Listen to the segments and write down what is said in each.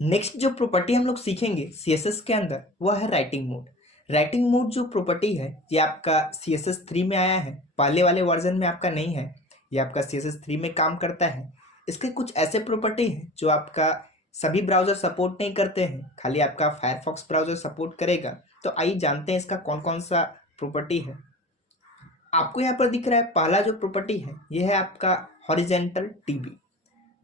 Next जो property हम लोग सीखेंगे सीएसएस के अंदर वह है राइटिंग मोड। राइटिंग मोड जो प्रॉपर्टी है ये आपका सीएसएस 3 में आया है, पहले वाले वर्जन में आपका नहीं है। ये आपका सीएसएस 3 में काम करता है। इसके कुछ ऐसे प्रॉपर्टी हैं जो आपका सभी ब्राउज़र सपोर्ट नहीं करते हैं, खाली आपका फायरफॉक्स ब्राउज़र सपोर्ट करेगा। तो आइए जानते हैं इसका कौन कौन सा प्रॉपर्टी है। आपको यहाँ पर दिख रहा है पहला जो प्रॉपर्टी है ये है आपका हॉरिजेंटल टीबी।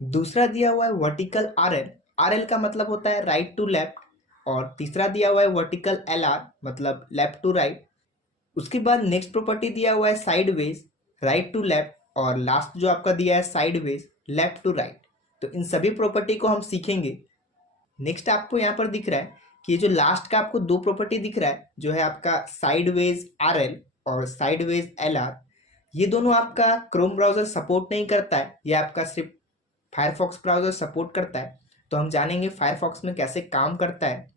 दूसरा दिया हुआ है वर्टिकल आरएल। आरएल का मतलब होता है राइट टू लेफ्ट। और तीसरा दिया हुआ है वर्टिकल एलआर, मतलब लेफ्ट टू राइट। उसके बाद नेक्स्ट प्रॉपर्टी दिया हुआ है साइडवेज, राइट टू लेफ्ट। और लास्ट जो आपका दिया है साइडवेज, लेफ्ट टू राइट। तो इन सभी प्रॉपर्टी को हम सीखेंगे। नेक्स्ट आपको यहाँ पर दिख रहा है कि ये जो लास्ट का आपको दो प्रॉपर्टी दिख रहा है जो है आपका साइडवेज आरएल और साइडवेज एलआर, ये दोनों आपका क्रोम ब्राउजर सपोर्ट नहीं करता है, ये आपका सिर्फ फायरफॉक्स ब्राउजर सपोर्ट करता है। तो हम जानेंगे फायरफॉक्स में कैसे काम करता है।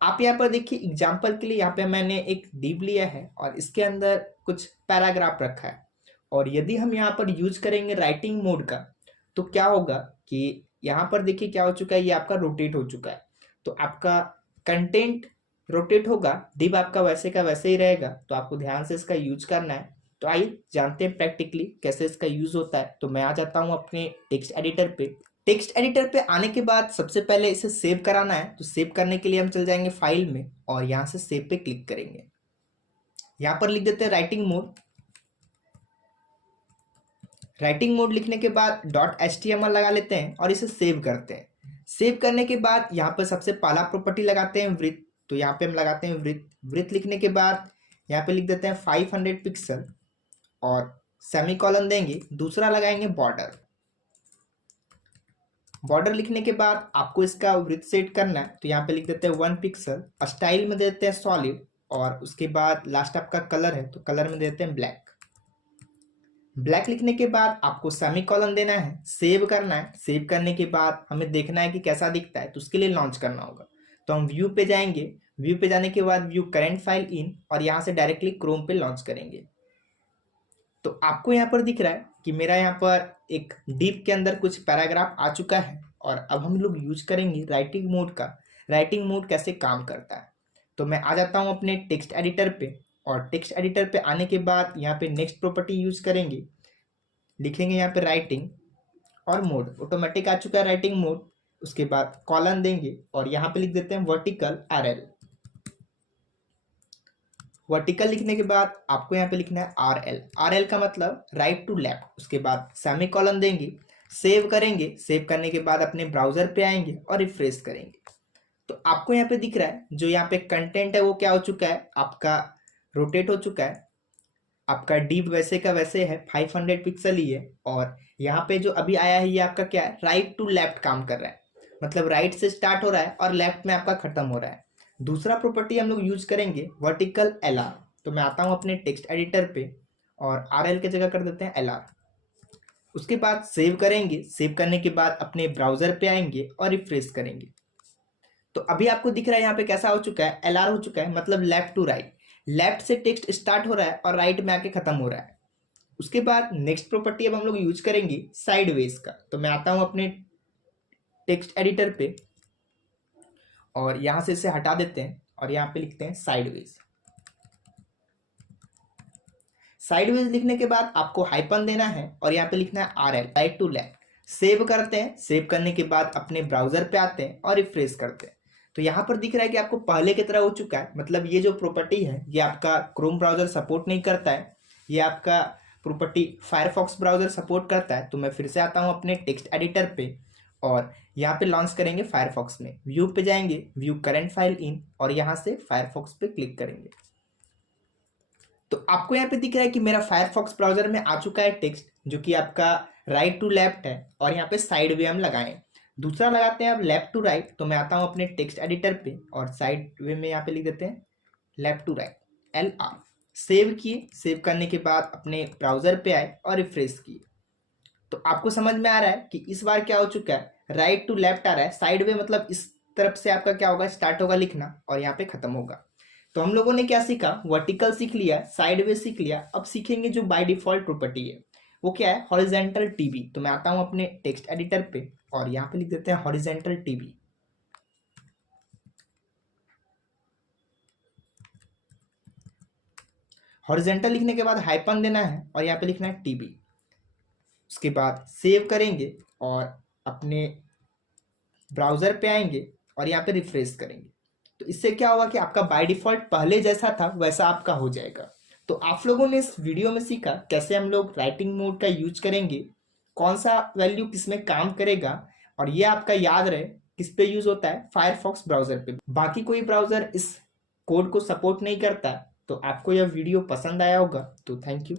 आप यहाँ पर देखिए एग्जाम्पल के लिए यहाँ पे मैंने एक डिव लिया है और इसके अंदर कुछ पैराग्राफ रखा है। और यदि हम यहाँ पर यूज करेंगे राइटिंग मोड का तो क्या होगा कि यहाँ पर देखिए क्या हो चुका है, ये आपका रोटेट हो चुका है। तो आपका कंटेंट रोटेट होगा, डिव आपका वैसे का वैसे ही रहेगा। तो आपको ध्यान से इसका यूज करना है। तो आइए जानते हैं प्रैक्टिकली कैसे इसका यूज होता है। तो मैं आ जाता हूँ अपने टेक्स्ट एडिटर पे। टेक्स्ट एडिटर पे आने के बाद सबसे पहले इसे सेव कराना है। तो सेव करने के लिए हम चल जाएंगे फाइल में और यहाँ से सेव पे क्लिक करेंगे। यहाँ पर लिख देते हैं राइटिंग मोड। राइटिंग मोड लिखने के बाद .html लगा लेते हैं और इसे सेव करते हैं। सेव करने के बाद यहाँ पर सबसे पहला प्रॉपर्टी लगाते हैं वृत्त। तो यहाँ पे हम लगाते हैं वृत्त। वृत्त लिखने के बाद यहाँ पे लिख देते हैं 500 पिक्सल और सेमीकोलन देंगे। दूसरा लगाएंगे बॉर्डर। बॉर्डर लिखने के बाद आपको इसका वृत्त सेट करना है। तो यहाँ पे लिख देते हैं 1 पिक्सल। स्टाइल में देते हैं सॉलिड और उसके बाद लास्ट आपका कलर है तो कलर में देते हैं ब्लैक। ब्लैक लिखने के बाद आपको सेमीकोलन देना है, सेव करना है। सेव करने के बाद हमें देखना है कि कैसा दिखता है, तो उसके लिए लॉन्च करना होगा। तो हम व्यू पे जाएंगे। व्यू पे जाने के बाद व्यू करंट फाइल इन और यहाँ से डायरेक्टली क्रोम पे लॉन्च करेंगे। तो आपको यहाँ पर दिख रहा है कि मेरा यहाँ पर एक डिव के अंदर कुछ पैराग्राफ आ चुका है। और अब हम लोग यूज करेंगे राइटिंग मोड का। राइटिंग मोड कैसे काम करता है, तो मैं आ जाता हूँ अपने टेक्स्ट एडिटर पे। और टेक्स्ट एडिटर पे आने के बाद यहाँ पे नेक्स्ट प्रॉपर्टी यूज करेंगे। लिखेंगे यहाँ पे राइटिंग और मोड, ऑटोमेटिक आ चुका है राइटिंग मोड। उसके बाद कॉलन देंगे और यहाँ पे लिख देते हैं वर्टिकल आरएल। वर्टिकल लिखने के बाद आपको यहाँ पे लिखना है आरएल। आरएल का मतलब राइट टू लेफ्ट। उसके बाद सेमीकोलन देंगे, सेव करेंगे। सेव करने के बाद अपने ब्राउजर पे आएंगे और रिफ्रेश करेंगे। तो आपको यहाँ पे दिख रहा है जो यहाँ पे कंटेंट है वो क्या हो चुका है, आपका रोटेट हो चुका है। आपका डिव वैसे का वैसे है, 500 पिक्सल ही है। और यहाँ पे जो अभी आया है ये आपका क्या है, राइट टू लेफ्ट काम कर रहा है। मतलब राइट से स्टार्ट हो रहा है और लेफ्ट में आपका खत्म हो रहा है। दूसरा प्रॉपर्टी हम लोग यूज करेंगे वर्टिकल एलआर। तो मैं आता हूँ अपने टेक्स्ट एडिटर पे और आरएल की जगह कर देते हैं एलआर। उसके बाद सेव करेंगे। सेव करने के बाद अपने ब्राउजर पे आएंगे और रिफ्रेश करेंगे। तो अभी आपको दिख रहा है यहाँ पे कैसा हो चुका है, एलआर हो चुका है, मतलब लेफ्ट टू राइट। लेफ्ट से टेक्स्ट स्टार्ट हो रहा है और राइट में आके खत्म हो रहा है। उसके बाद नेक्स्ट प्रॉपर्टी अब हम लोग यूज करेंगे साइडवेज का। तो मैं आता हूं अपने टेक्स्ट एडिटर पे और यहां से इसे हटा देते हैं और यहां पे लिखते हैं साइडवेज। साइडवेज लिखने के बाद आपको हाइपन देना है और यहाँ पे लिखना है RL, right to left. Save करते हैं। सेव करने के बाद अपने ब्राउजर पे आते हैं और रिफ्रेश करते हैं। तो यहाँ पर दिख रहा है कि आपको पहले की तरह हो चुका है। मतलब ये जो प्रॉपर्टी है ये आपका क्रोम ब्राउजर सपोर्ट नहीं करता है, ये आपका प्रॉपर्टी फायरफॉक्स ब्राउजर सपोर्ट करता है। तो मैं फिर से आता हूँ अपने टेक्स्ट एडिटर पे और यहाँ पे लॉन्च करेंगे फायरफॉक्स में। व्यू पे जाएंगे, व्यू करंट फाइल इन और यहाँ से फायरफॉक्स पे क्लिक करेंगे। तो आपको यहाँ पे दिख रहा है कि मेरा फायरफॉक्स ब्राउजर में आ चुका है टेक्स्ट जो कि आपका राइट टू लेफ्ट है और यहाँ पे साइड वे हम लगाएं। दूसरा लगाते हैं अब लेफ्ट टू राइट। तो मैं आता हूँ अपने टेक्स्ट एडिटर पे और साइड वे में यहाँ पे लिख देते हैं left to right, LR. Save किए। सेव करने के बाद अपने ब्राउजर पे आए और रिफ्रेश किए। तो आपको समझ में आ रहा है कि इस बार क्या हो चुका है, राइट टू लेफ्ट आ रहा है। साइड वे मतलब इस तरफ से आपका क्या होगा, स्टार्ट होगा लिखना और यहाँ पे खत्म होगा। तो हम लोगों ने क्या सीखा, वर्टिकल सीख लिया, साइडवे सीख लिया। अब सीखेंगे जो बाय डिफॉल्ट प्रॉपर्टी है वो क्या है, हॉरिजेंटल टीबी। तो मैं आता हूँ अपने टेक्स्ट एडिटर पे और यहाँ पे लिख देते हैं हॉरिजेंटल टीबी। हॉरिजेंटल लिखने के बाद हाइपन देना है और यहाँ पे लिखना है टीबी। उसके बाद सेव करेंगे और अपने ब्राउजर पे आएंगे और यहाँ पे रिफ्रेश करेंगे। तो इससे क्या होगा कि आपका बाय डिफॉल्ट पहले जैसा था वैसा आपका हो जाएगा। तो आप लोगों ने इस वीडियो में सीखा कैसे हम लोग राइटिंग मोड का यूज करेंगे, कौन सा वैल्यू किस में काम करेगा, और ये आपका याद रहे किस पे यूज होता है, फायरफॉक्स ब्राउजर पे। बाकी कोई ब्राउजर इस कोड को सपोर्ट नहीं करता। तो आपको यह वीडियो पसंद आया होगा, तो थैंक यू।